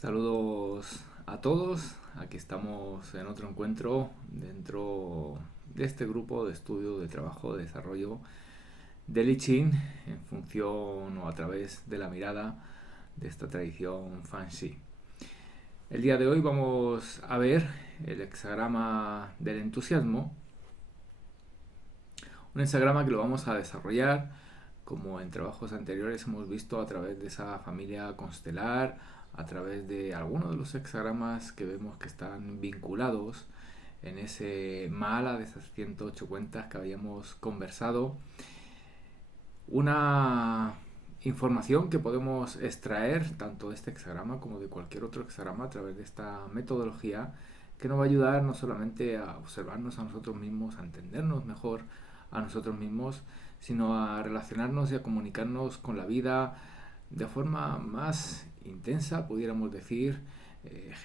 Saludos a todos, aquí estamos en otro encuentro dentro de este grupo de estudio, de trabajo, de desarrollo del I Ching en función o a través de la mirada de esta tradición Fan Shi. El día de hoy vamos a ver el hexagrama del entusiasmo, un hexagrama que lo vamos a desarrollar como en trabajos anteriores hemos visto a través de esa familia constelar, a través de algunos de los hexagramas que vemos que están vinculados en ese mala de esas 108 cuentas que habíamos conversado. Una información que podemos extraer tanto de este hexagrama como de cualquier otro hexagrama a través de esta metodología que nos va a ayudar no solamente a observarnos a nosotros mismos, a entendernos mejor a nosotros mismos, sino a relacionarnos y a comunicarnos con la vida de forma más intensa, pudiéramos decir,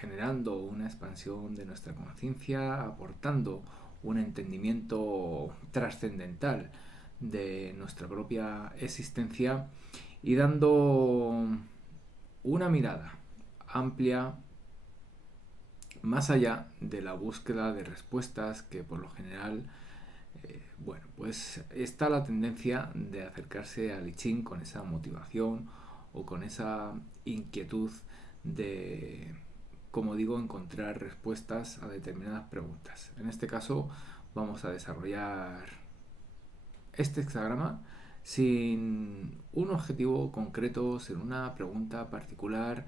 generando una expansión de nuestra conciencia, aportando un entendimiento trascendental de nuestra propia existencia y dando una mirada amplia más allá de la búsqueda de respuestas que por lo general pues está la tendencia de acercarse al I Ching con esa motivación o con esa inquietud de, como digo, encontrar respuestas a determinadas preguntas. En este caso vamos a desarrollar este hexagrama sin un objetivo concreto, sin una pregunta particular.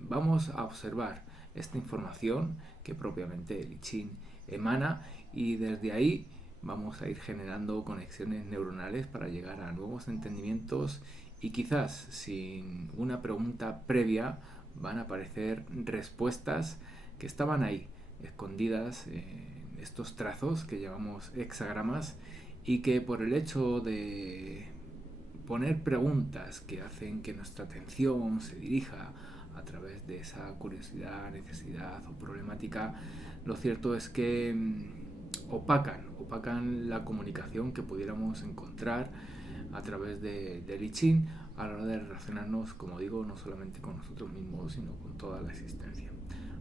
Vamos a observar esta información que propiamente el I Ching emana y desde ahí vamos a ir generando conexiones neuronales para llegar a nuevos entendimientos y quizás sin una pregunta previa van a aparecer respuestas que estaban ahí, escondidas en estos trazos que llamamos hexagramas y que por el hecho de poner preguntas que hacen que nuestra atención se dirija a través de esa curiosidad, necesidad o problemática, lo cierto es que opacan la comunicación que pudiéramos encontrar a través del I Ching a la hora de relacionarnos, como digo, no solamente con nosotros mismos, sino con toda la existencia.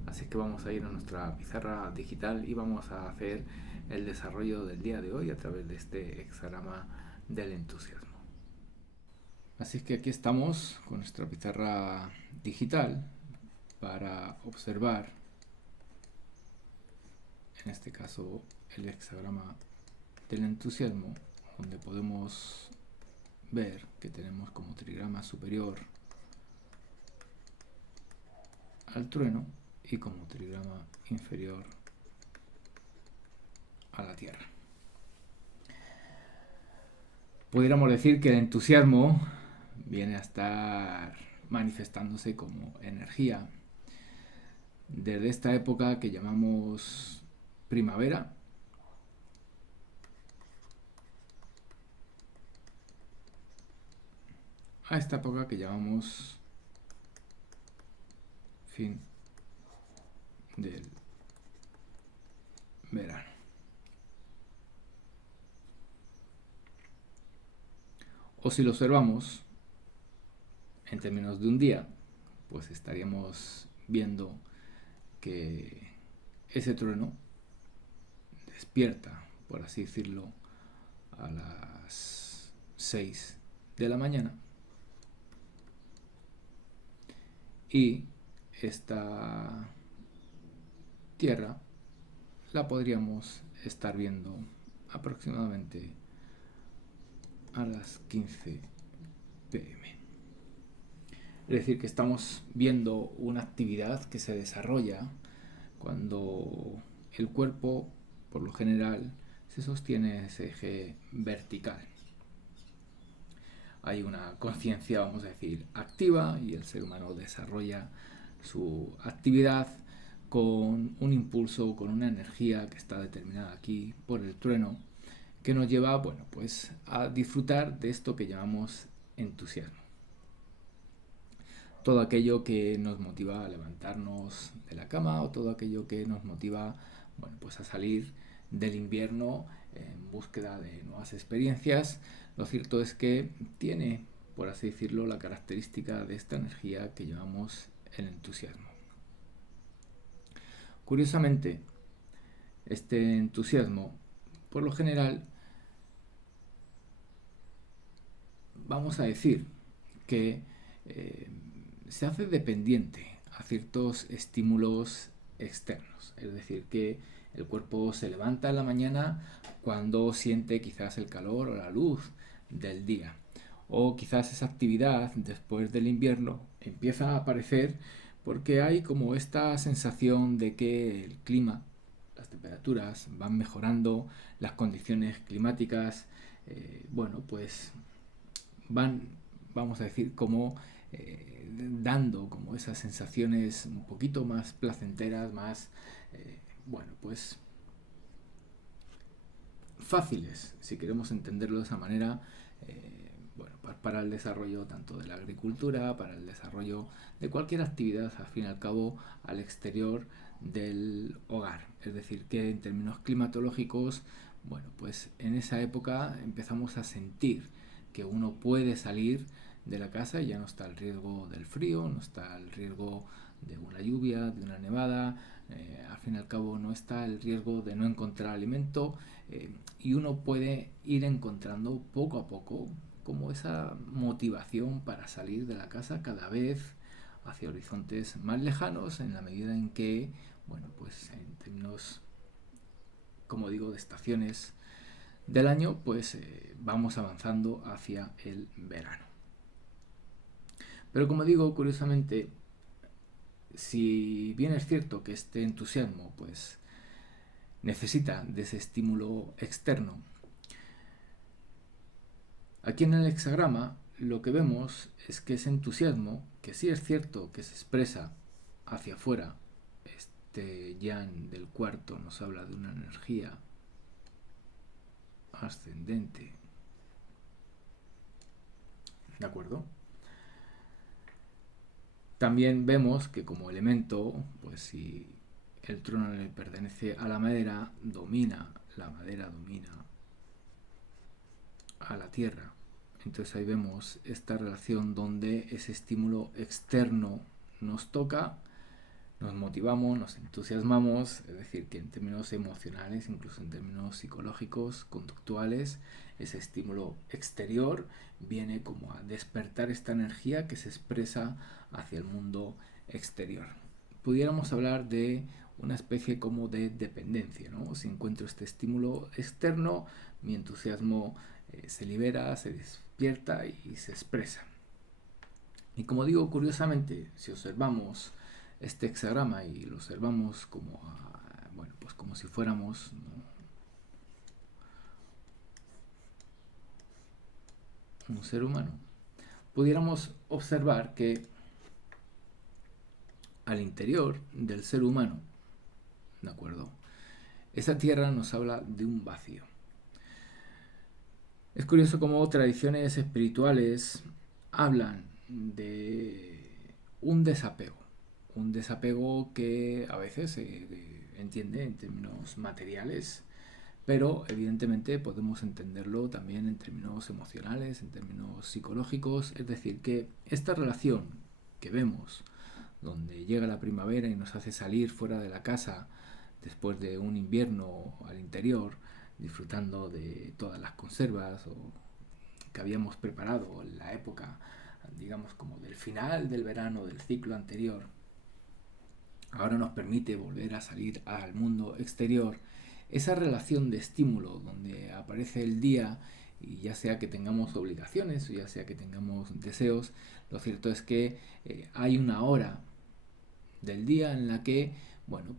Así que vamos a ir a nuestra pizarra digital y vamos a hacer el desarrollo del día de hoy a través de este hexagrama del entusiasmo. Así que aquí estamos con nuestra pizarra digital para observar, en este caso, el hexagrama del entusiasmo, donde podemos ver que tenemos como trigrama superior al trueno y como trigrama inferior a la Tierra. Pudiéramos decir que el entusiasmo viene a estar manifestándose como energía desde esta época que llamamos primavera a esta época que llamamos fin del verano. O si lo observamos en términos de un día, pues estaríamos viendo que ese trueno despierta, por así decirlo, a las 6 de la mañana y esta Tierra la podríamos estar viendo aproximadamente a las 15 pm. Es decir, que estamos viendo una actividad que se desarrolla cuando el cuerpo, por lo general, se sostiene en ese eje vertical. Hay una conciencia, vamos a decir, activa y el ser humano desarrolla su actividad con un impulso, con una energía que está determinada aquí por el trueno, que nos lleva, pues a disfrutar de esto que llamamos entusiasmo. Todo aquello que nos motiva a levantarnos de la cama o todo aquello que nos motiva, pues a salir del invierno en búsqueda de nuevas experiencias. Lo cierto es que tiene, por así decirlo, la característica de esta energía que llamamos el entusiasmo. Curiosamente, este entusiasmo, por lo general, vamos a decir que se hace dependiente a ciertos estímulos externos. Es decir, que el cuerpo se levanta en la mañana cuando siente quizás el calor o la luz del día. O quizás esa actividad después del invierno empieza a aparecer porque hay como esta sensación de que el clima, las temperaturas van mejorando, las condiciones climáticas, pues van, vamos a decir, como dando como esas sensaciones un poquito más placenteras, más, pues fáciles, si queremos entenderlo de esa manera, para el desarrollo tanto de la agricultura, para el desarrollo de cualquier actividad, al fin y al cabo, al exterior del hogar. Es decir, que en términos climatológicos, pues en esa época empezamos a sentir que uno puede salir de la casa y ya no está el riesgo del frío, no está el riesgo de una lluvia, de una nevada, al fin y al cabo no está el riesgo de no encontrar alimento, y uno puede ir encontrando poco a poco como esa motivación para salir de la casa cada vez hacia horizontes más lejanos, en la medida en que, pues en términos, como digo, de estaciones del año, pues vamos avanzando hacia el verano. Pero como digo, curiosamente, si bien es cierto que este entusiasmo pues necesita de ese estímulo externo, aquí en el hexagrama lo que vemos es que ese entusiasmo, que sí es cierto que se expresa hacia afuera, este yang del cuarto nos habla de una energía ascendente, ¿de acuerdo? También vemos que como elemento, pues si el trono le pertenece a la madera, la madera domina a la tierra. Entonces ahí vemos esta relación donde ese estímulo externo nos toca, nos motivamos, nos entusiasmamos, es decir, que en términos emocionales, incluso en términos psicológicos, conductuales, ese estímulo exterior viene como a despertar esta energía que se expresa hacia el mundo exterior. Pudiéramos hablar de una especie como de dependencia, ¿no? Si encuentro este estímulo externo, mi entusiasmo se libera, se despierta y se expresa. Y como digo, curiosamente, si observamos este hexagrama y lo observamos como, pues como si fuéramos, ¿no?, un ser humano, pudiéramos observar que al interior del ser humano, ¿de acuerdo?, esa tierra nos habla de un vacío. Es curioso cómo tradiciones espirituales hablan de un desapego que a veces se entiende en términos materiales, pero evidentemente podemos entenderlo también en términos emocionales, en términos psicológicos, es decir, que esta relación que vemos, donde llega la primavera y nos hace salir fuera de la casa después de un invierno al interior, disfrutando de todas las conservas que habíamos preparado en la época, digamos, como del final del verano del ciclo anterior, ahora nos permite volver a salir al mundo exterior. Esa relación de estímulo donde aparece el día, y ya sea que tengamos obligaciones o ya sea que tengamos deseos, lo cierto es que hay una hora del día en la que,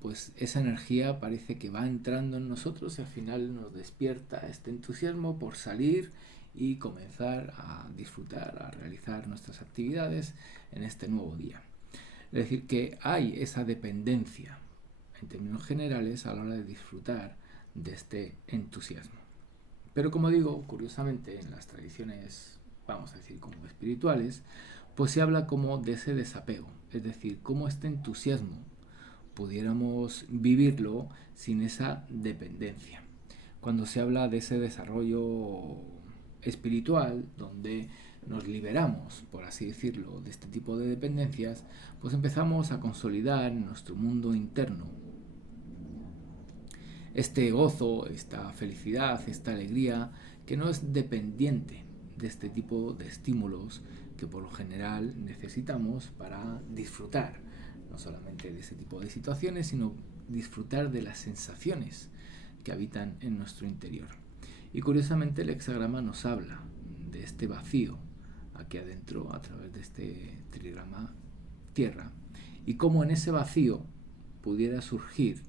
pues esa energía parece que va entrando en nosotros y al final nos despierta este entusiasmo por salir y comenzar a disfrutar, a realizar nuestras actividades en este nuevo día. Es decir, que hay esa dependencia en términos generales a la hora de disfrutar de este entusiasmo. Pero como digo, curiosamente en las tradiciones, vamos a decir, como espirituales, pues se habla como de ese desapego, es decir, cómo este entusiasmo pudiéramos vivirlo sin esa dependencia. Cuando se habla de ese desarrollo espiritual, donde nos liberamos, por así decirlo, de este tipo de dependencias, pues empezamos a consolidar en nuestro mundo interno este gozo, esta felicidad, esta alegría, que no es dependiente de este tipo de estímulos que por lo general necesitamos para disfrutar, no solamente de ese tipo de situaciones, sino disfrutar de las sensaciones que habitan en nuestro interior. Y curiosamente el hexagrama nos habla de este vacío aquí adentro a través de este trigrama tierra y cómo en ese vacío pudiera surgir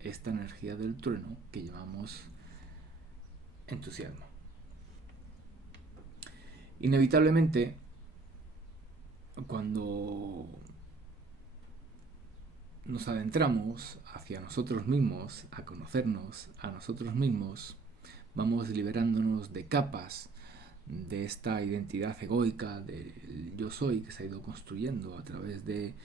esta energía del trueno que llamamos entusiasmo. Inevitablemente, cuando nos adentramos hacia nosotros mismos, a conocernos a nosotros mismos, vamos liberándonos de capas de esta identidad egoica del yo soy que se ha ido construyendo a través de,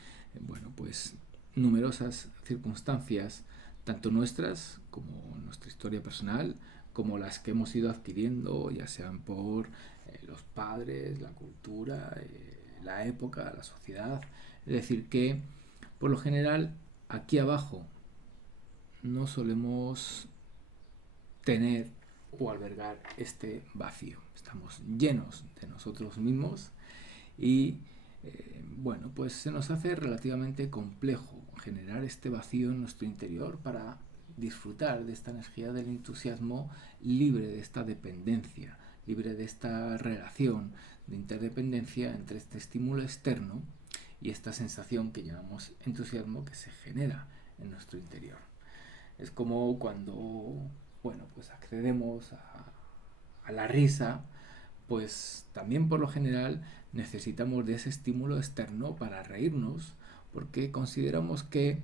pues numerosas circunstancias, tanto nuestras como nuestra historia personal, como las que hemos ido adquiriendo, ya sean por los padres, la cultura, la época, la sociedad. Es decir, que por lo general aquí abajo no solemos tener o albergar este vacío. Estamos llenos de nosotros mismos y pues se nos hace relativamente complejo generar este vacío en nuestro interior para disfrutar de esta energía del entusiasmo libre de esta dependencia, libre de esta relación de interdependencia entre este estímulo externo y esta sensación que llamamos entusiasmo que se genera en nuestro interior. Es como cuando pues accedemos a la risa, pues también por lo general necesitamos de ese estímulo externo para reírnos, porque consideramos que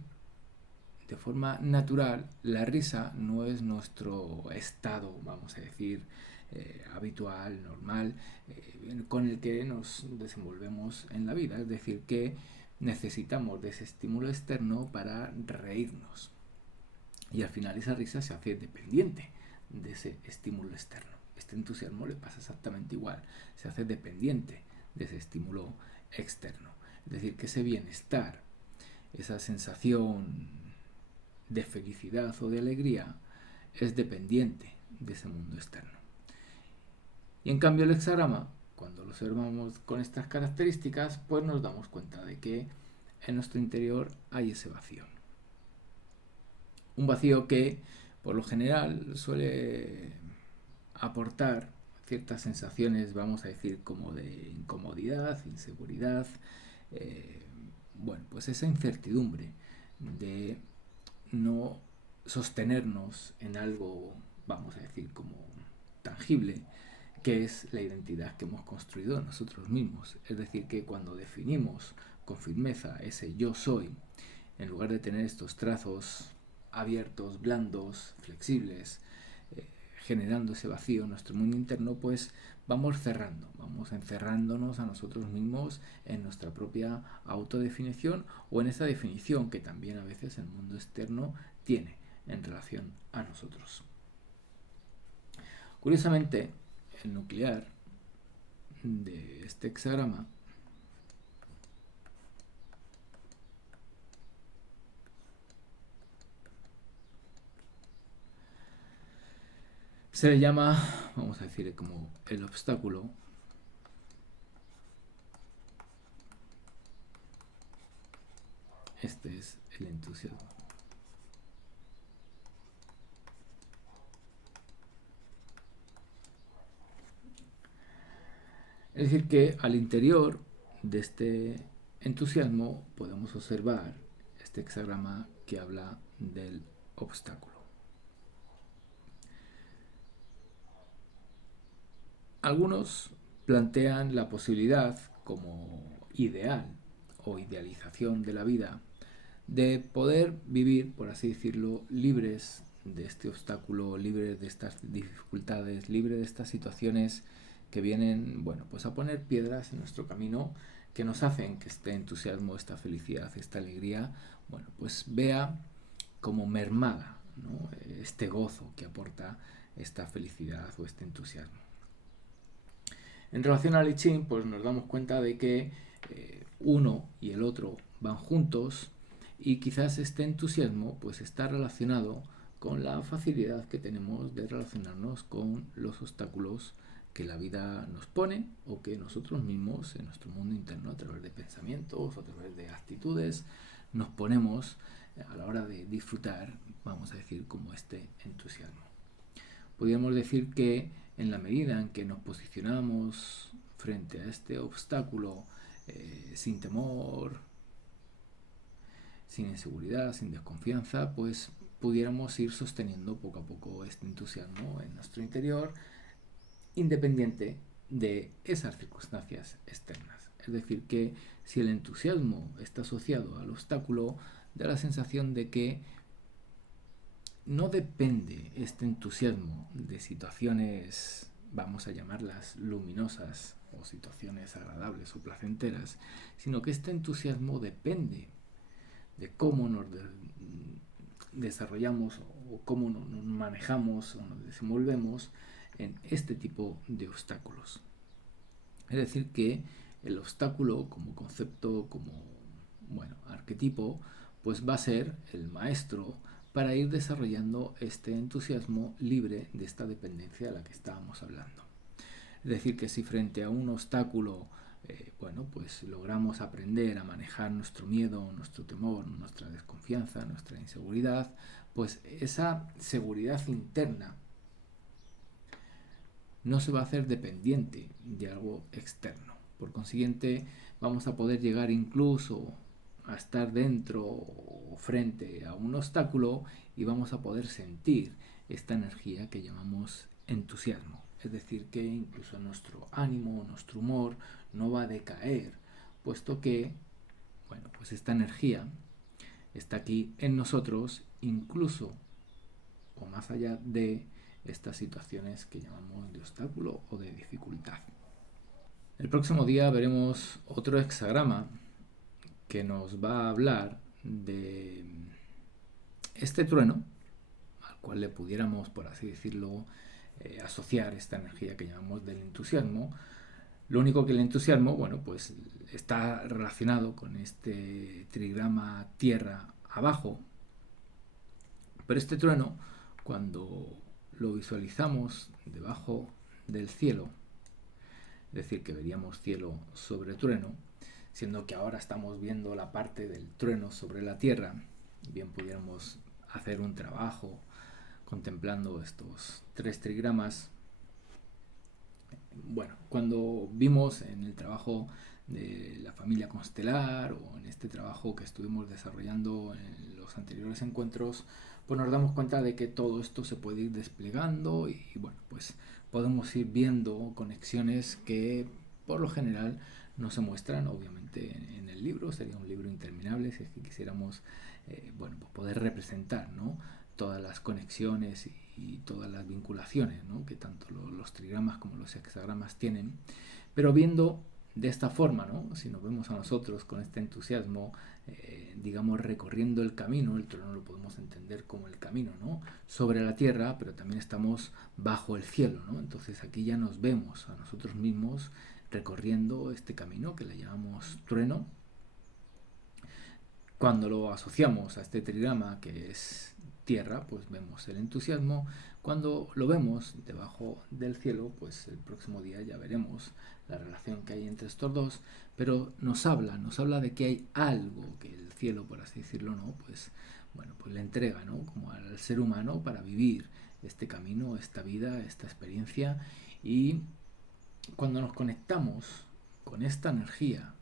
de forma natural la risa no es nuestro estado, vamos a decir, habitual, normal, con el que nos desenvolvemos en la vida. Es decir, que necesitamos de ese estímulo externo para reírnos. Y al final esa risa se hace dependiente de ese estímulo externo. Este entusiasmo le pasa exactamente igual, se hace dependiente de ese estímulo externo. Es decir, que ese bienestar, esa sensación de felicidad o de alegría es dependiente de ese mundo externo. Y en cambio el hexagrama, cuando lo observamos con estas características, pues nos damos cuenta de que en nuestro interior hay ese vacío. Un vacío que por lo general suele aportar ciertas sensaciones, vamos a decir, como de incomodidad, inseguridad, pues esa incertidumbre de no sostenernos en algo, vamos a decir, como tangible, que es la identidad que hemos construido nosotros mismos. Es decir, que cuando definimos con firmeza ese yo soy, en lugar de tener estos trazos abiertos, blandos, flexibles, generando ese vacío en nuestro mundo interno, pues vamos encerrándonos a nosotros mismos en nuestra propia autodefinición o en esa definición que también a veces el mundo externo tiene en relación a nosotros. Curiosamente, el nuclear de este hexagrama se le llama, vamos a decir, como el obstáculo. Este es el entusiasmo. Es decir, que al interior de este entusiasmo podemos observar este hexagrama que habla del obstáculo. Algunos plantean la posibilidad como ideal o idealización de la vida de poder vivir, por así decirlo, libres de este obstáculo, libres de estas dificultades, libres de estas situaciones que vienen, pues a poner piedras en nuestro camino, que nos hacen que este entusiasmo, esta felicidad, esta alegría, pues vea como mermada, ¿no?, este gozo que aporta esta felicidad o este entusiasmo. En relación al I Ching, pues nos damos cuenta de que uno y el otro van juntos y quizás este entusiasmo pues está relacionado con la facilidad que tenemos de relacionarnos con los obstáculos que la vida nos pone o que nosotros mismos en nuestro mundo interno a través de pensamientos o a través de actitudes nos ponemos a la hora de disfrutar, vamos a decir, como este entusiasmo. Podríamos decir que en la medida en que nos posicionamos frente a este obstáculo sin temor, sin inseguridad, sin desconfianza, pues pudiéramos ir sosteniendo poco a poco este entusiasmo en nuestro interior, independiente de esas circunstancias externas. Es decir, que si el entusiasmo está asociado al obstáculo, da la sensación de que no depende este entusiasmo de situaciones, vamos a llamarlas luminosas, o situaciones agradables o placenteras, sino que este entusiasmo depende de cómo nos desarrollamos o cómo nos manejamos o nos desenvolvemos en este tipo de obstáculos. Es decir, que el obstáculo como concepto, como arquetipo, pues va a ser el maestro para ir desarrollando este entusiasmo libre de esta dependencia de la que estábamos hablando. Es decir, que si frente a un obstáculo pues logramos aprender a manejar nuestro miedo, nuestro temor, nuestra desconfianza, nuestra inseguridad, pues esa seguridad interna no se va a hacer dependiente de algo externo. Por consiguiente, vamos a poder llegar incluso a estar dentro o frente a un obstáculo y vamos a poder sentir esta energía que llamamos entusiasmo. Es decir, que incluso nuestro ánimo, nuestro humor no va a decaer, puesto que, pues esta energía está aquí en nosotros, incluso o más allá de estas situaciones que llamamos de obstáculo o de dificultad. El próximo día veremos otro hexagrama que nos va a hablar de este trueno, al cual le pudiéramos, por así decirlo, asociar esta energía que llamamos del entusiasmo. Lo único que el entusiasmo, pues está relacionado con este trigrama tierra abajo, pero este trueno, cuando lo visualizamos debajo del cielo, es decir, que veríamos cielo sobre trueno, siendo que ahora estamos viendo la parte del trueno sobre la tierra, bien pudiéramos hacer un trabajo contemplando estos tres trigramas. Cuando vimos en el trabajo de la familia constelar o en este trabajo que estuvimos desarrollando en los anteriores encuentros, pues nos damos cuenta de que todo esto se puede ir desplegando y pues podemos ir viendo conexiones que por lo general no se muestran obviamente en el libro. Sería un libro interminable si es que quisiéramos pues poder representar, ¿no?, todas las conexiones y todas las vinculaciones, ¿no?, que tanto los trigramas como los hexagramas tienen. Pero viendo de esta forma, ¿no?, si nos vemos a nosotros con este entusiasmo, digamos, recorriendo el camino, el trono lo podemos entender como el camino, ¿no?, sobre la tierra, pero también estamos bajo el cielo, ¿no? Entonces aquí ya nos vemos a nosotros mismos recorriendo este camino que le llamamos trueno. Cuando lo asociamos a este trigrama que es tierra, pues vemos el entusiasmo. Cuando lo vemos debajo del cielo, pues el próximo día ya veremos la relación que hay entre estos dos, pero nos habla de que hay algo que el cielo, por así decirlo, ¿no?, pues le entrega, ¿no?, como al ser humano para vivir este camino, esta vida, esta experiencia. Y cuando nos conectamos con esta energía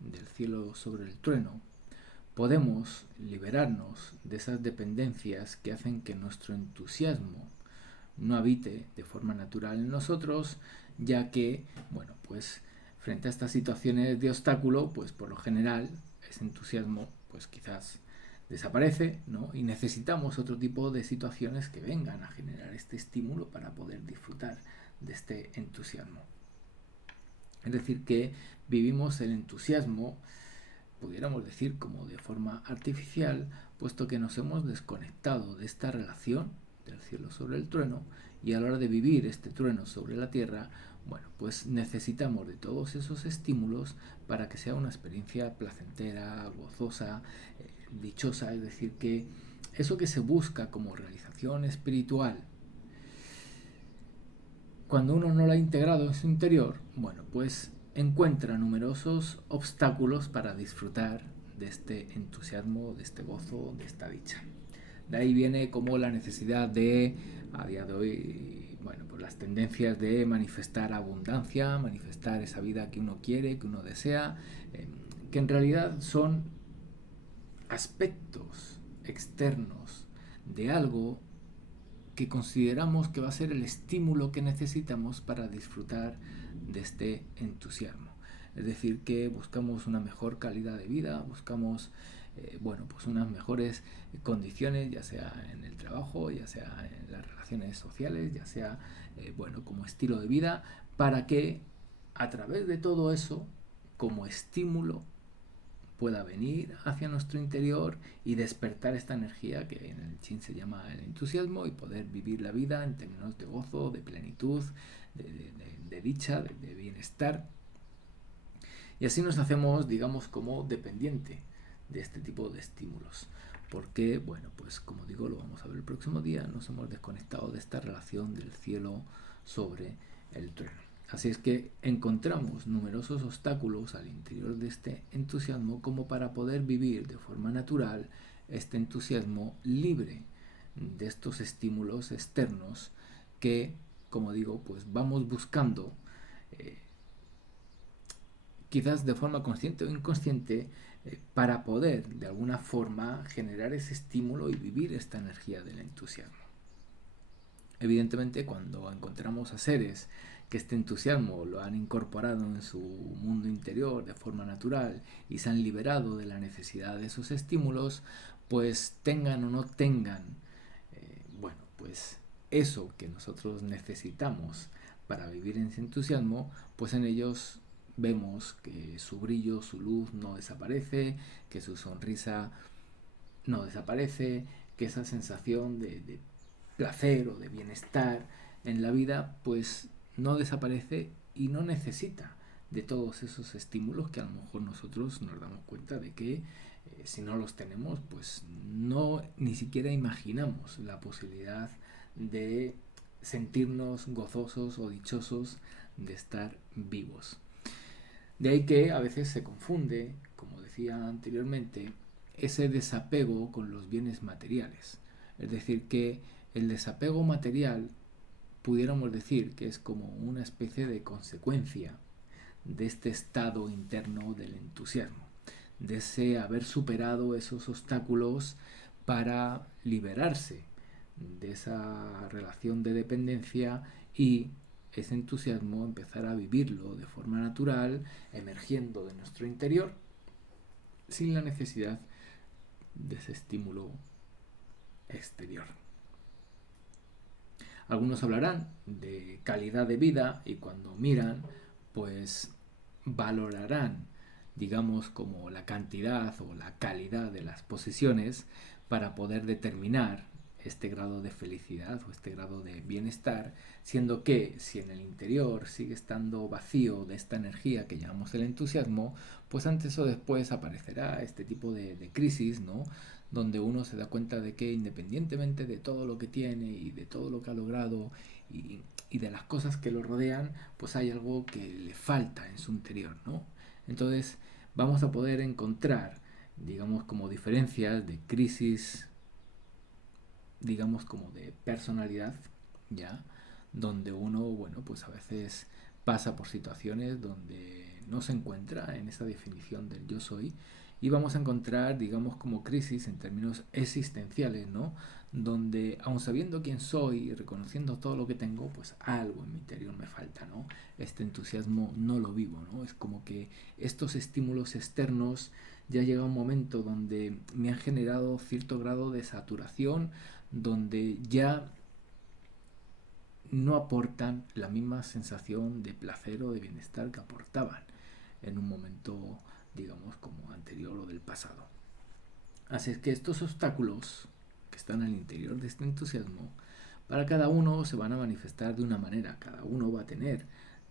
del cielo sobre el trueno, podemos liberarnos de esas dependencias que hacen que nuestro entusiasmo no habite de forma natural en nosotros, ya que, pues frente a estas situaciones de obstáculo, pues por lo general ese entusiasmo pues quizás desaparece, ¿no?, y necesitamos otro tipo de situaciones que vengan a generar este estímulo para poder disfrutar de este entusiasmo. Es decir, que vivimos el entusiasmo, pudiéramos decir, como de forma artificial, puesto que nos hemos desconectado de esta relación del cielo sobre el trueno, y a la hora de vivir este trueno sobre la tierra, Bueno, pues necesitamos de todos esos estímulos para que sea una experiencia placentera, gozosa, dichosa, es decir, que eso que se busca como realización espiritual, cuando uno no lo ha integrado en su interior, bueno, pues encuentra numerosos obstáculos para disfrutar de este entusiasmo, de este gozo, de esta dicha. De ahí viene como la necesidad de, a día de hoy, bueno, pues las tendencias de manifestar abundancia, manifestar esa vida que uno quiere, que uno desea, que en realidad son aspectos externos de algo que consideramos que va a ser el estímulo que necesitamos para disfrutar de este entusiasmo. Es decir, que buscamos una mejor calidad de vida, buscamos bueno, pues unas mejores condiciones, ya sea en el trabajo, ya sea en las relaciones sociales, ya sea bueno, como estilo de vida, para que a través de todo eso, como estímulo, pueda venir hacia nuestro interior y despertar esta energía que en el Chin se llama el entusiasmo y poder vivir la vida en términos de gozo, de plenitud, de dicha, de bienestar. Y así nos hacemos, digamos, como dependiente de este tipo de estímulos. Porque, bueno, pues como digo, lo vamos a ver el próximo día, nos hemos desconectado de esta relación del cielo sobre el trueno. Así es que encontramos numerosos obstáculos al interior de este entusiasmo como para poder vivir de forma natural este entusiasmo libre de estos estímulos externos que, como digo, pues vamos buscando eh, quizás de forma consciente o inconsciente para poder de alguna forma generar ese estímulo y vivir esta energía del entusiasmo. Evidentemente, cuando encontramos a seres que este entusiasmo lo han incorporado en su mundo interior de forma natural y se han liberado de la necesidad de esos estímulos, pues tengan o no tengan, bueno, pues eso que nosotros necesitamos para vivir en ese entusiasmo, pues en ellos vemos que su brillo, su luz no desaparece, que su sonrisa no desaparece, que esa sensación de placer o de bienestar en la vida pues no desaparece y no necesita de todos esos estímulos que a lo mejor nosotros nos damos cuenta de que si no los tenemos pues no ni siquiera imaginamos la posibilidad de sentirnos gozosos o dichosos de estar vivos. De ahí que a veces se confunde, como decía anteriormente, ese desapego con los bienes materiales. Es decir, que el desapego material pudiéramos decir que es como una especie de consecuencia de este estado interno del entusiasmo, de ese haber superado esos obstáculos para liberarse de esa relación de dependencia y ese entusiasmo empezar a vivirlo de forma natural, emergiendo de nuestro interior, sin la necesidad de ese estímulo exterior. Algunos hablarán de calidad de vida y cuando miran, pues valorarán, digamos, como la cantidad o la calidad de las posesiones para poder determinar este grado de felicidad o este grado de bienestar, siendo que si en el interior sigue estando vacío de esta energía que llamamos el entusiasmo, pues antes o después aparecerá este tipo de crisis, ¿no? Donde uno se da cuenta de que independientemente de todo lo que tiene y de todo lo que ha logrado y de las cosas que lo rodean, pues hay algo que le falta en su interior, ¿no? Entonces vamos a poder encontrar, digamos, como diferencias de crisis, digamos, como de personalidad, ¿ya? Donde uno, bueno, pues a veces pasa por situaciones donde no se encuentra en esa definición del yo soy y vamos a encontrar, digamos, como crisis en términos existenciales, ¿no? Donde, aun sabiendo quién soy y reconociendo todo lo que tengo, pues algo en mi interior me falta, ¿no? Este entusiasmo no lo vivo, ¿no? Es como que estos estímulos externos ya llega un momento donde me han generado cierto grado de saturación, donde ya no aportan la misma sensación de placer o de bienestar que aportaban en un momento, digamos, como anterior o del pasado. Así es que estos obstáculos que están al interior de este entusiasmo, para cada uno se van a manifestar de una manera, cada uno va a tener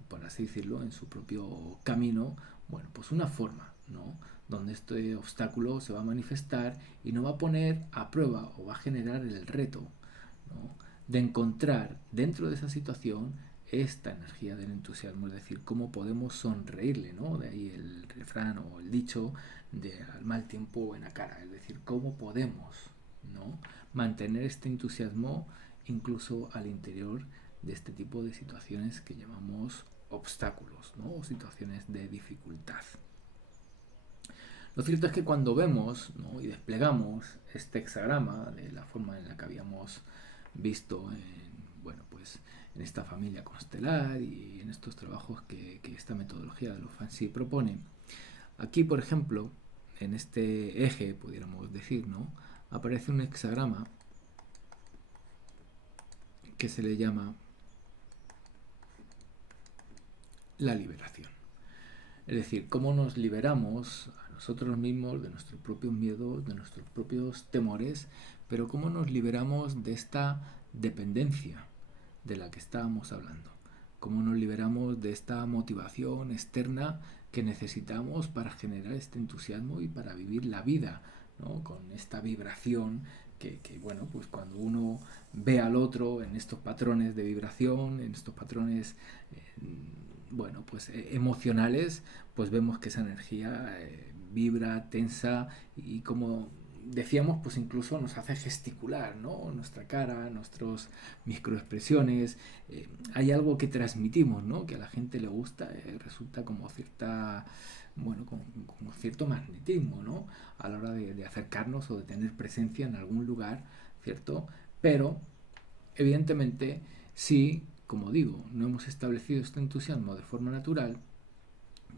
por así decirlo, en su propio camino, bueno, pues una forma, ¿no? Donde este obstáculo se va a manifestar y nos va a poner a prueba o va a generar el reto, ¿no? De encontrar dentro de esa situación esta energía del entusiasmo, es decir, cómo podemos sonreírle, ¿no? De ahí el refrán o el dicho de al mal tiempo en la cara, es decir, cómo podemos, ¿no? Mantener este entusiasmo incluso al interior de este tipo de situaciones que llamamos obstáculos, ¿no? O situaciones de dificultad. Lo cierto es que cuando vemos, ¿no? Y desplegamos este hexagrama de la forma en la que habíamos visto bueno, pues, en esta familia constelar y en estos trabajos que esta metodología de los Fancy propone, aquí, por ejemplo, en este eje, pudiéramos decir, ¿no? Aparece un hexagrama que se le llama la liberación. Es decir, cómo nos liberamos a nosotros mismos de nuestros propios miedos, de nuestros propios temores, pero cómo nos liberamos de esta dependencia de la que estábamos hablando. Cómo nos liberamos de esta motivación externa que necesitamos para generar este entusiasmo y para vivir la vida, ¿no? Con esta vibración bueno, pues cuando uno ve al otro en estos patrones de vibración, en estos patrones bueno, pues emocionales, pues vemos que esa energía vibra, tensa y como decíamos, pues incluso nos hace gesticular, ¿no? Nuestra cara, nuestras microexpresiones, hay algo que transmitimos, ¿no? Que a la gente le gusta, resulta como cierta, bueno, como cierto magnetismo, ¿no? A la hora de acercarnos o de tener presencia en algún lugar, ¿cierto? Pero, evidentemente, si, como digo, no hemos establecido este entusiasmo de forma natural,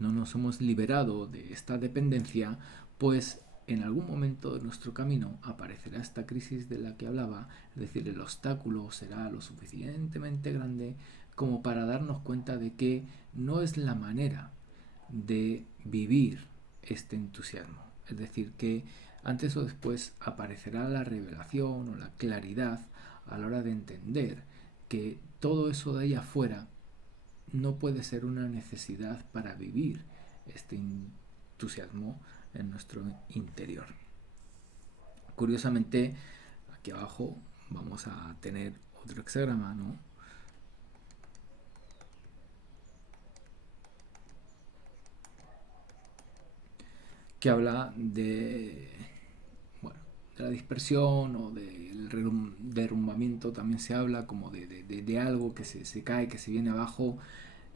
no nos hemos liberado de esta dependencia, pues en algún momento de nuestro camino aparecerá esta crisis de la que hablaba, es decir, el obstáculo será lo suficientemente grande como para darnos cuenta de que no es la manera de vivir este entusiasmo. Es decir, que antes o después aparecerá la revelación o la claridad a la hora de entender que todo eso de ahí afuera no puede ser una necesidad para vivir este entusiasmo en nuestro interior. Curiosamente, aquí abajo vamos a tener otro hexagrama, ¿no? Que habla de, bueno, de la dispersión o del derrumbamiento. También se habla como de algo que se cae, que se viene abajo.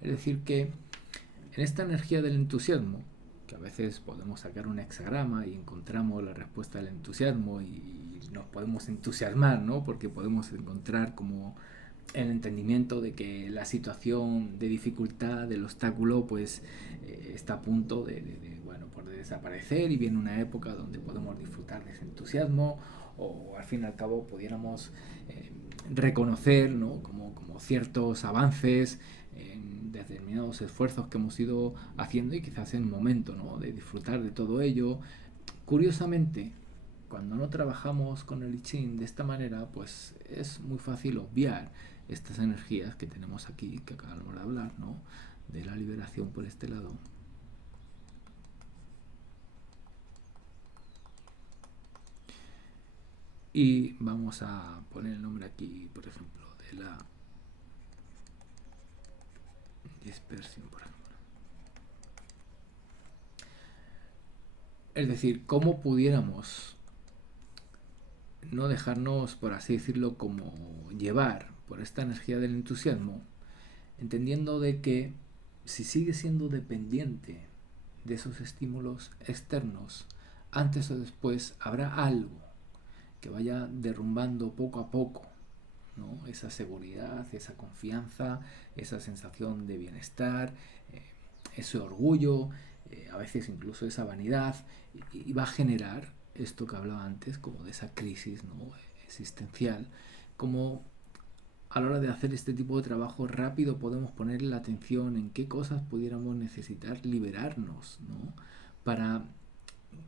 Es decir, que en esta energía del entusiasmo, que a veces podemos sacar un hexagrama y encontramos la respuesta del entusiasmo y nos podemos entusiasmar, ¿no? Porque podemos encontrar como el entendimiento de que la situación de dificultad, del obstáculo, pues está a punto bueno, por desaparecer y viene una época donde podemos disfrutar de ese entusiasmo o al fin y al cabo pudiéramos reconocer, ¿no? como ciertos avances en determinados esfuerzos que hemos ido haciendo y quizás en el momento, ¿no? De disfrutar de todo ello. Curiosamente, cuando no trabajamos con el I Ching de esta manera, pues es muy fácil obviar estas energías que tenemos aquí, que acabamos de hablar, ¿no? De la liberación por este lado. Y vamos a poner el nombre aquí, por ejemplo, de la dispersión, por ejemplo. Es decir, cómo pudiéramos no dejarnos, por así decirlo, como llevar por esta energía del entusiasmo, entendiendo de que si sigue siendo dependiente de esos estímulos externos, antes o después habrá algo que vaya derrumbando poco a poco, ¿no? Esa seguridad, esa confianza, esa sensación de bienestar, ese orgullo, a veces incluso esa vanidad, y va a generar esto que hablaba antes, como de esa crisis, ¿no? Existencial, como a la hora de hacer este tipo de trabajo rápido podemos poner la atención en qué cosas pudiéramos necesitar liberarnos, ¿no? Para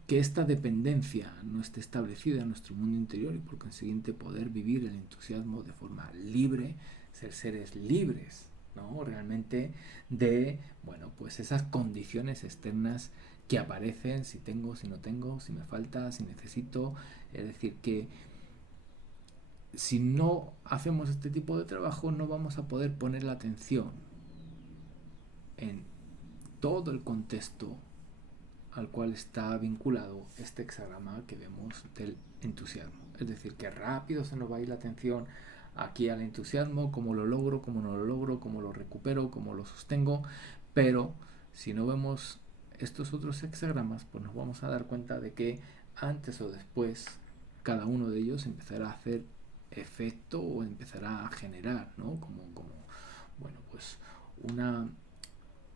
que esta dependencia no esté establecida en nuestro mundo interior y por consiguiente poder vivir el entusiasmo de forma libre, ser seres libres ¿no? Realmente de, bueno, pues esas condiciones externas que aparecen, si tengo, si no tengo, si me falta, si necesito. Es decir, que si no hacemos este tipo de trabajo no vamos a poder poner la atención en todo el contexto al cual está vinculado este hexagrama que vemos del entusiasmo. Es decir, que rápido se nos va a ir la atención aquí al entusiasmo, cómo lo logro, cómo no lo logro, cómo lo recupero, cómo lo sostengo, pero si no vemos estos otros hexagramas, pues nos vamos a dar cuenta de que antes o después cada uno de ellos empezará a hacer efecto o empezará a generar, ¿no? Como bueno, pues una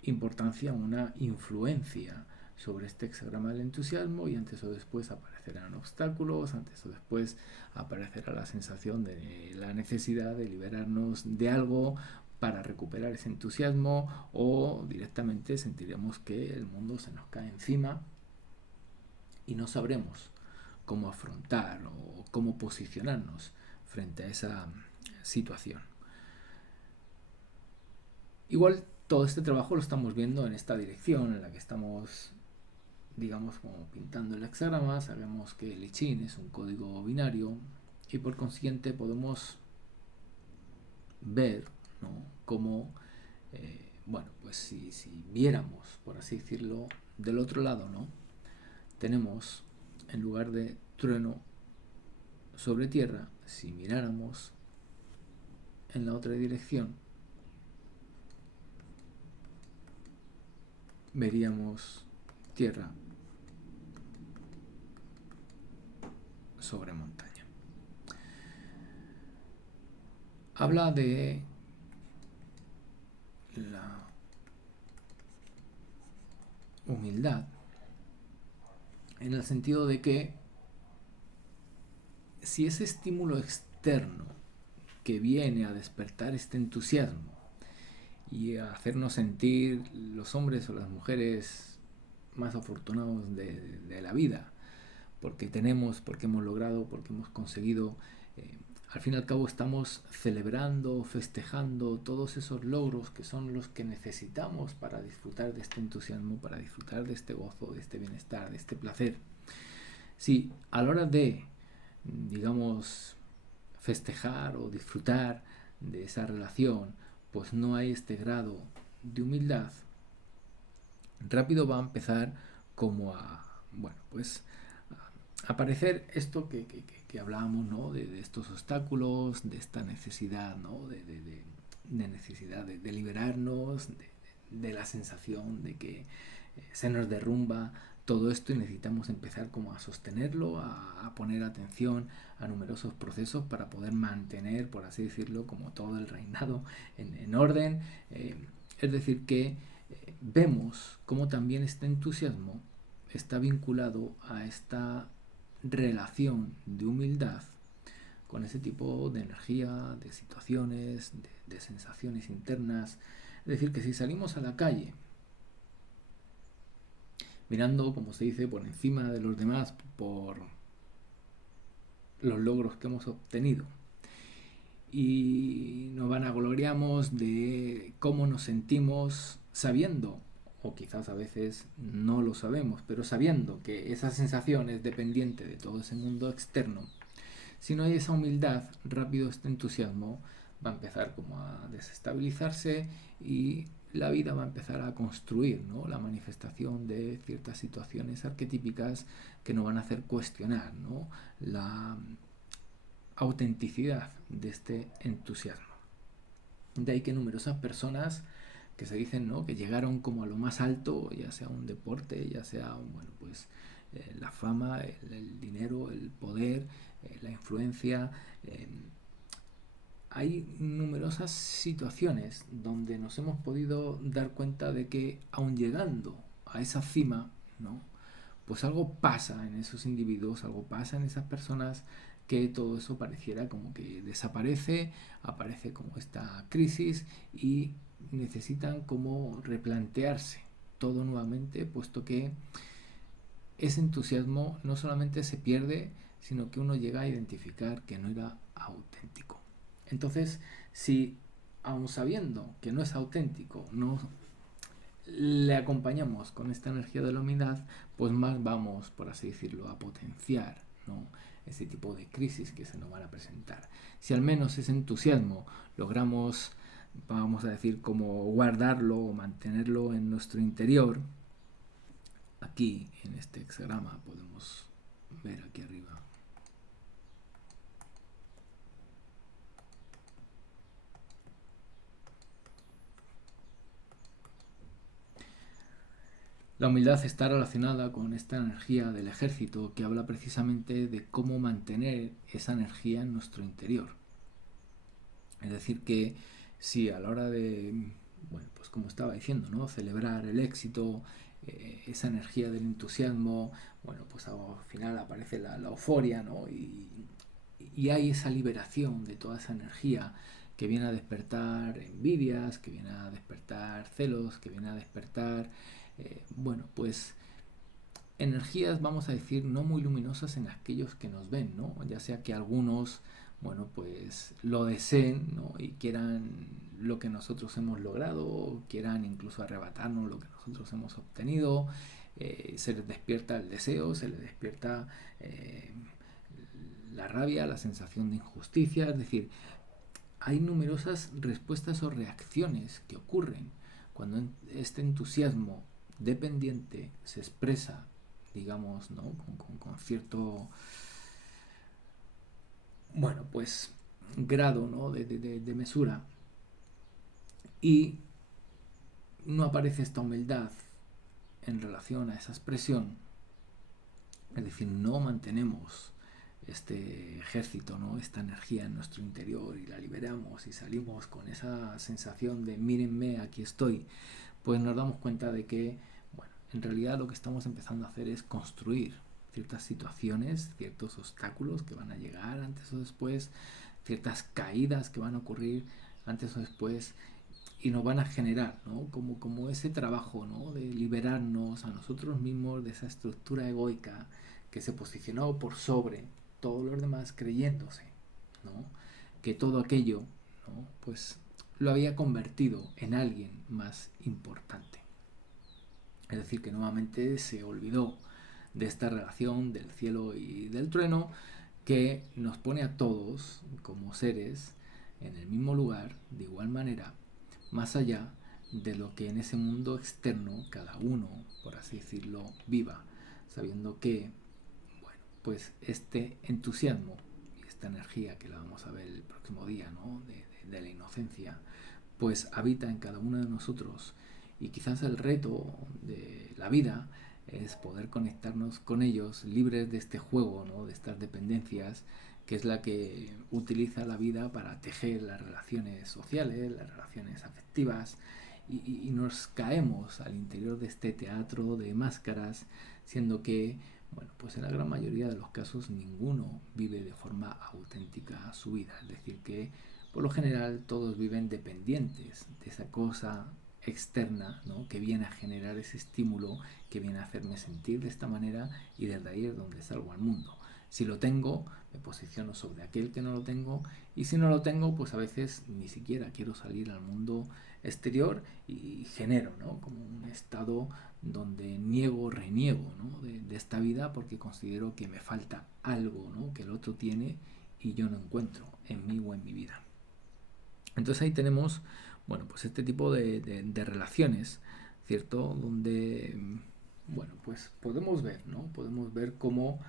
importancia, una influencia sobre este hexagrama del entusiasmo, y antes o después aparecerán obstáculos, antes o después aparecerá la sensación de la necesidad de liberarnos de algo para recuperar ese entusiasmo, o directamente sentiremos que el mundo se nos cae encima y no sabremos cómo afrontar o cómo posicionarnos frente a esa situación. Igual todo este trabajo lo estamos viendo en esta dirección en la que estamos, digamos, como pintando el hexagrama. Sabemos que el I Ching es un código binario y por consiguiente podemos ver, ¿no?, cómo, bueno, pues si viéramos, por así decirlo, del otro lado, ¿no?, tenemos, en lugar de trueno sobre tierra, si miráramos en la otra dirección, veríamos tierra sobre montaña. Habla de la humildad en el sentido de que si ese estímulo externo que viene a despertar este entusiasmo y a hacernos sentir los hombres o las mujeres más afortunados de la vida, porque tenemos, porque hemos logrado, porque hemos conseguido, al fin y al cabo estamos celebrando, festejando todos esos logros que son los que necesitamos para disfrutar de este entusiasmo, para disfrutar de este gozo, de este bienestar, de este placer. Si a la hora de, digamos, festejar o disfrutar de esa relación, pues no hay este grado de humildad, rápido va a empezar como a, bueno, pues a aparecer esto que hablábamos, ¿no?, de estos obstáculos, de esta necesidad, ¿no?, de necesidad de liberarnos, de la sensación de que se nos derrumba todo esto y necesitamos empezar como a sostenerlo, a poner atención a numerosos procesos para poder mantener, por así decirlo, como todo el reinado en orden. Es decir, que vemos cómo también este entusiasmo está vinculado a esta relación de humildad con ese tipo de energía, de situaciones, de sensaciones internas. Es decir, que si salimos a la calle mirando, como se dice, por encima de los demás, por los logros que hemos obtenido, y nos vanagloriamos de cómo nos sentimos sabiendo, o quizás a veces no lo sabemos, pero sabiendo que esa sensación es dependiente de todo ese mundo externo, si no hay esa humildad, rápido este entusiasmo va a empezar como a desestabilizarse y la vida va a empezar a construir, ¿no?, la manifestación de ciertas situaciones arquetípicas que nos van a hacer cuestionar, ¿no?, la autenticidad de este entusiasmo. De ahí que numerosas personas que se dicen, ¿no?, que llegaron como a lo más alto, ya sea un deporte, ya sea, bueno, pues la fama, el dinero, el poder, la influencia. Hay numerosas situaciones donde nos hemos podido dar cuenta de que aun llegando a esa cima, ¿no?, pues algo pasa en esos individuos, algo pasa en esas personas, que todo eso pareciera como que desaparece, aparece como esta crisis y necesitan como replantearse todo nuevamente, puesto que ese entusiasmo no solamente se pierde, sino que uno llega a identificar que no era auténtico. Entonces, si aun sabiendo que no es auténtico, no le acompañamos con esta energía de la humildad, pues más vamos, por así decirlo, a potenciar, ¿no?, ese tipo de crisis que se nos van a presentar. Si al menos ese entusiasmo logramos, vamos a decir, como guardarlo o mantenerlo en nuestro interior, aquí en este hexagrama podemos ver aquí arriba. La humildad está relacionada con esta energía del ejército que habla precisamente de cómo mantener esa energía en nuestro interior. Es decir, que si a la hora de, bueno, pues como estaba diciendo, ¿no?, celebrar el éxito, esa energía del entusiasmo, bueno, pues al final aparece la euforia, ¿no?, y hay esa liberación de toda esa energía que viene a despertar envidias, que viene a despertar celos, que viene a despertar, bueno, pues energías, vamos a decir, no muy luminosas en aquellos que nos ven, ¿no? Ya sea que algunos, bueno, pues lo deseen, ¿no?, y quieran lo que nosotros hemos logrado, quieran incluso arrebatarnos lo que nosotros hemos obtenido, se les despierta el deseo, se les despierta la rabia, la sensación de injusticia, es decir, hay numerosas respuestas o reacciones que ocurren cuando este entusiasmo dependiente se expresa, digamos, ¿no?, con cierto, bueno, pues grado, ¿no?, de mesura, y no aparece esta humildad en relación a esa expresión, es decir, no mantenemos este ejército, ¿no?, esta energía en nuestro interior y la liberamos y salimos con esa sensación de mírenme, aquí estoy, pues nos damos cuenta de que, bueno, en realidad lo que estamos empezando a hacer es construir ciertas situaciones, ciertos obstáculos que van a llegar antes o después, ciertas caídas que van a ocurrir antes o después, y nos van a generar, ¿no?, como ese trabajo, ¿no?, de liberarnos a nosotros mismos de esa estructura egoica que se posicionó por sobre todos los demás, creyéndose, ¿no?, que todo aquello, ¿no?, pues lo había convertido en alguien más importante. Es decir, que nuevamente se olvidó de esta relación del cielo y del trueno que nos pone a todos como seres en el mismo lugar, de igual manera, más allá de lo que en ese mundo externo cada uno, por así decirlo, viva, sabiendo que, bueno, pues este entusiasmo y esta energía que la vamos a ver el próximo día, ¿no?, de la inocencia, pues habita en cada uno de nosotros, y quizás el reto de la vida es poder conectarnos con ellos libres de este juego, ¿no?, de estas dependencias, que es la que utiliza la vida para tejer las relaciones sociales, las relaciones afectivas, y nos caemos al interior de este teatro de máscaras, siendo que, bueno, pues en la gran mayoría de los casos ninguno vive de forma auténtica su vida. Es decir, que por lo general todos viven dependientes de esa cosa externa, ¿no?, que viene a generar ese estímulo, que viene a hacerme sentir de esta manera, y desde ahí es donde salgo al mundo. Si lo tengo, me posiciono sobre aquel que no lo tengo, y si no lo tengo, pues a veces ni siquiera quiero salir al mundo exterior, y genero, ¿no?, como un estado donde reniego, ¿no?, de esta vida, porque considero que me falta algo, ¿no?, que el otro tiene y yo no encuentro en mí o en mi vida. Entonces ahí tenemos, bueno, pues este tipo de relaciones, ¿cierto?, donde, bueno, pues podemos ver, ¿no?, podemos ver cómo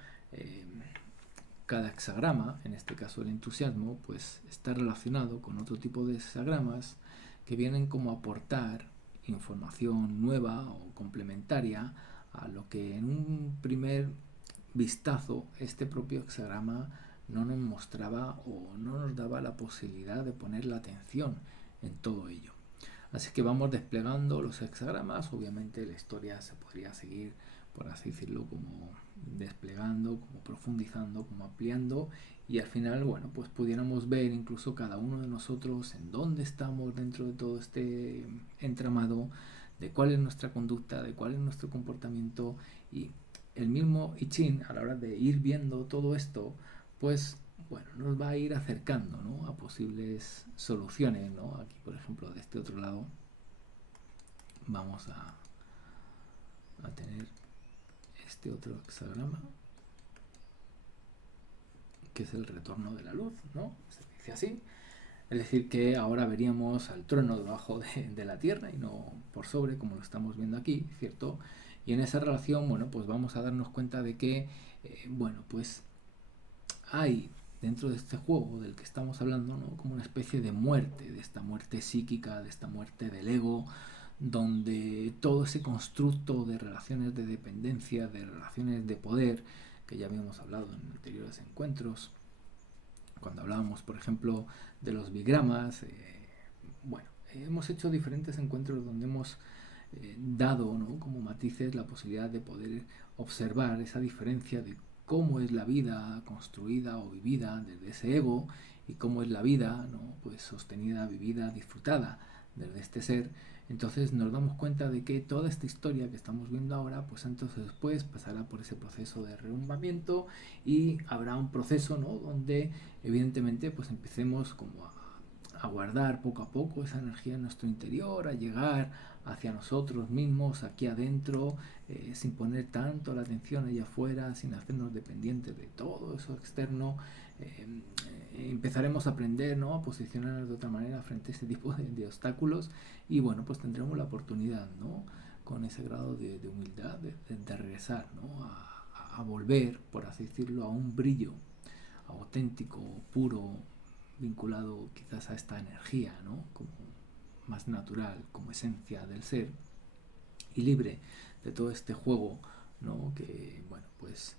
cada hexagrama, en este caso el entusiasmo, pues está relacionado con otro tipo de hexagramas que vienen como a aportar información nueva o complementaria a lo que en un primer vistazo este propio hexagrama no nos mostraba o no nos daba la posibilidad de poner la atención en todo ello. Así que vamos desplegando los hexagramas. Obviamente la historia se podría seguir, por así decirlo, como desplegando, como profundizando, como ampliando, y al final, bueno, pues pudiéramos ver incluso cada uno de nosotros en dónde estamos dentro de todo este entramado, de cuál es nuestra conducta, de cuál es nuestro comportamiento, y el mismo I Ching, a la hora de ir viendo todo esto, pues bueno, nos va a ir acercando, ¿no?, a posibles soluciones, ¿no? Aquí, por ejemplo, de este otro lado vamos a tener este otro hexagrama, que es el retorno de la luz, ¿no? Se dice así. Es decir, que ahora veríamos al trueno debajo de la Tierra y no por sobre, como lo estamos viendo aquí, ¿cierto? Y en esa relación, bueno, pues vamos a darnos cuenta de que, bueno, pues hay dentro de este juego del que estamos hablando, ¿no?, como una especie de muerte, de esta muerte psíquica, de esta muerte del ego, donde todo ese constructo de relaciones de dependencia, de relaciones de poder, que ya habíamos hablado en anteriores encuentros, cuando hablábamos, por ejemplo, de los bigramas, bueno, hemos hecho diferentes encuentros donde hemos dado, ¿no?, como matices la posibilidad de poder observar esa diferencia de cómo es la vida construida o vivida desde ese ego y cómo es la vida, ¿no?, pues sostenida, vivida, disfrutada desde este ser. Entonces nos damos cuenta de que toda esta historia que estamos viendo ahora, pues entonces después pasará por ese proceso de rerumbamiento y habrá un proceso, ¿no?, donde evidentemente pues empecemos como a guardar poco a poco esa energía en nuestro interior, a llegar hacia nosotros mismos, aquí adentro, sin poner tanto la atención allá afuera, sin hacernos dependientes de todo eso externo. Empezaremos a aprender, ¿no?, a posicionarnos de otra manera frente a ese tipo de obstáculos y bueno, pues tendremos la oportunidad, ¿no?, con ese grado de humildad, de regresar, ¿no?, a volver, por así decirlo, a un brillo auténtico, puro, vinculado quizás a esta energía, ¿no?, como más natural, como esencia del ser y libre de todo este juego, ¿no?, que, bueno, pues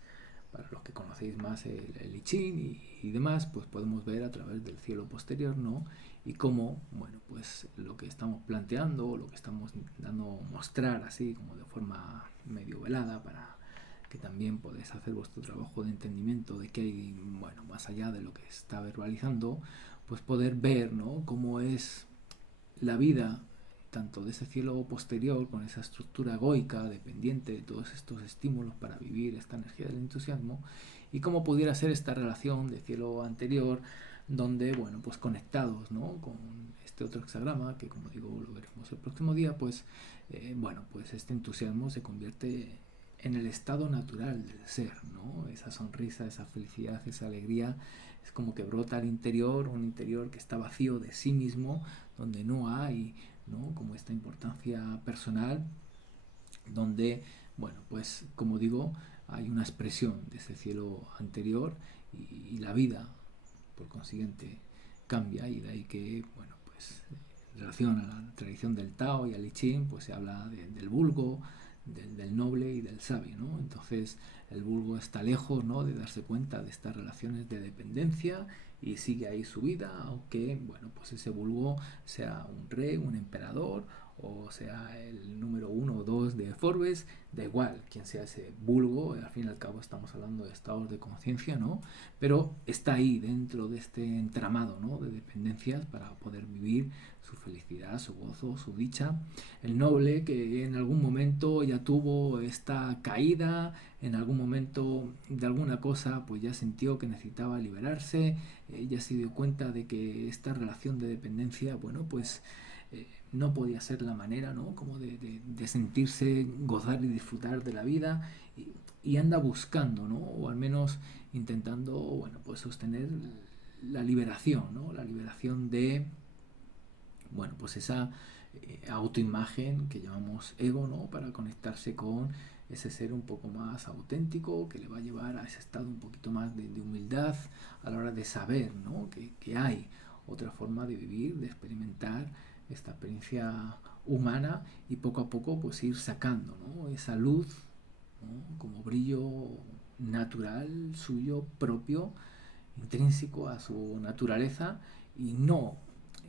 para los que conocéis más el I Ching y demás, pues podemos ver a través del cielo posterior, ¿no?, y cómo, bueno, pues lo que estamos planteando, lo que estamos dando mostrar así como de forma medio velada para que también podéis hacer vuestro trabajo de entendimiento de que hay, bueno, más allá de lo que está verbalizando, pues poder ver, ¿no?, cómo es la vida, tanto de ese cielo posterior, con esa estructura egoica, dependiente de todos estos estímulos para vivir esta energía del entusiasmo, y cómo pudiera ser esta relación de cielo anterior, donde, bueno, pues conectados, ¿no?, con este otro hexagrama, que como digo, lo veremos el próximo día, pues, bueno, pues este entusiasmo se convierte en el estado natural del ser, ¿no? Esa sonrisa, esa felicidad, esa alegría, es como que brota al interior, un interior que está vacío de sí mismo, donde no hay, ¿no?, como esta importancia personal, donde, bueno, pues como digo, hay una expresión de ese cielo anterior y la vida, por consiguiente, cambia y de ahí que, bueno, pues en relación a la tradición del Tao y al I Ching, pues se habla del vulgo, del noble y del sabio, ¿no? Entonces el vulgo está lejos, ¿no?, de darse cuenta de estas relaciones de dependencia y sigue ahí su vida, aunque, bueno, pues ese vulgo sea un rey, un emperador o sea el número 1 o 2 de Forbes, da igual quién sea ese vulgo, al fin y al cabo estamos hablando de estados de conciencia, ¿no?, pero está ahí dentro de este entramado, ¿no?, de dependencias para poder vivir su felicidad, su gozo, su dicha. El noble que en algún momento ya tuvo esta caída, en algún momento de alguna cosa pues ya sintió que necesitaba liberarse, ya se dio cuenta de que esta relación de dependencia, bueno, pues no podía ser la manera, ¿no?, como de sentirse, gozar y disfrutar de la vida y anda buscando, ¿no?, o al menos intentando, bueno, pues sostener la liberación, ¿no?, la liberación de, bueno, pues esa autoimagen que llamamos ego, ¿no?, para conectarse con ese ser un poco más auténtico que le va a llevar a ese estado un poquito más de humildad a la hora de saber, ¿no?, que hay otra forma de vivir, de experimentar esta experiencia humana y poco a poco pues ir sacando, ¿no?, esa luz, ¿no?, como brillo natural suyo propio, intrínseco a su naturaleza y no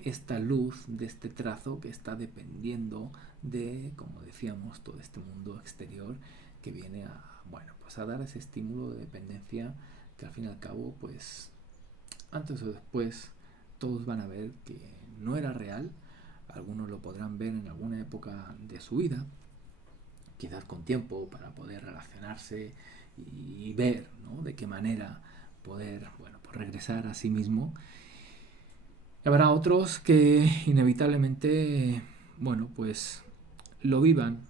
esta luz de este trazo que está dependiendo de, como decíamos, todo este mundo exterior que viene a, bueno, pues a dar ese estímulo de dependencia que al fin y al cabo, pues antes o después todos van a ver que no era real. Algunos lo podrán ver en alguna época de su vida, quizás con tiempo para poder relacionarse y ver, ¿no?, de qué manera poder, bueno, pues regresar a sí mismo. Y habrá otros que inevitablemente, bueno, pues lo vivan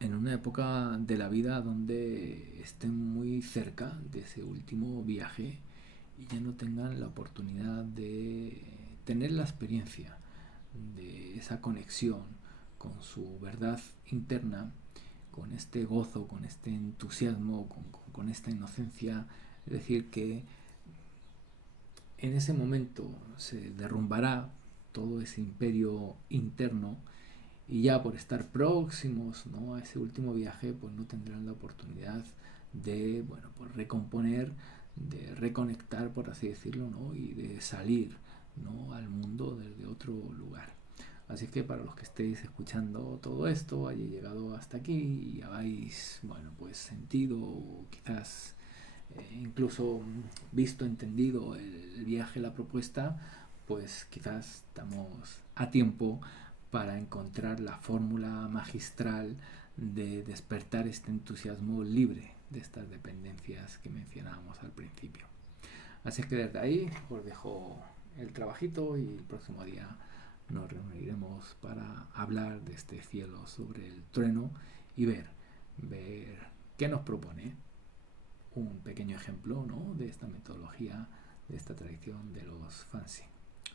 en una época de la vida donde estén muy cerca de ese último viaje y ya no tengan la oportunidad de tener la experiencia de esa conexión con su verdad interna, con este gozo, con este entusiasmo, con esta inocencia. Es decir, que en ese momento se derrumbará todo ese imperio interno y ya por estar próximos, ¿no?, a ese último viaje, pues no tendrán la oportunidad de, bueno, pues recomponer, de reconectar, por así decirlo, ¿no?, y de salir, ¿no?, al mundo desde otro lugar. Así que para los que estéis escuchando todo esto, hayáis llegado hasta aquí y habéis, bueno, pues sentido, quizás incluso visto, entendido el viaje, la propuesta, pues quizás estamos a tiempo para encontrar la fórmula magistral de despertar este entusiasmo libre de estas dependencias que mencionábamos al principio. Así que desde ahí os dejo el trabajito y el próximo día nos reuniremos para hablar de este cielo sobre el trueno y ver qué nos propone un pequeño ejemplo, ¿no?, de esta metodología, de esta tradición de los fancy.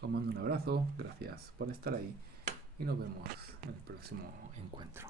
Os mando un abrazo, gracias por estar ahí y nos vemos en el próximo encuentro.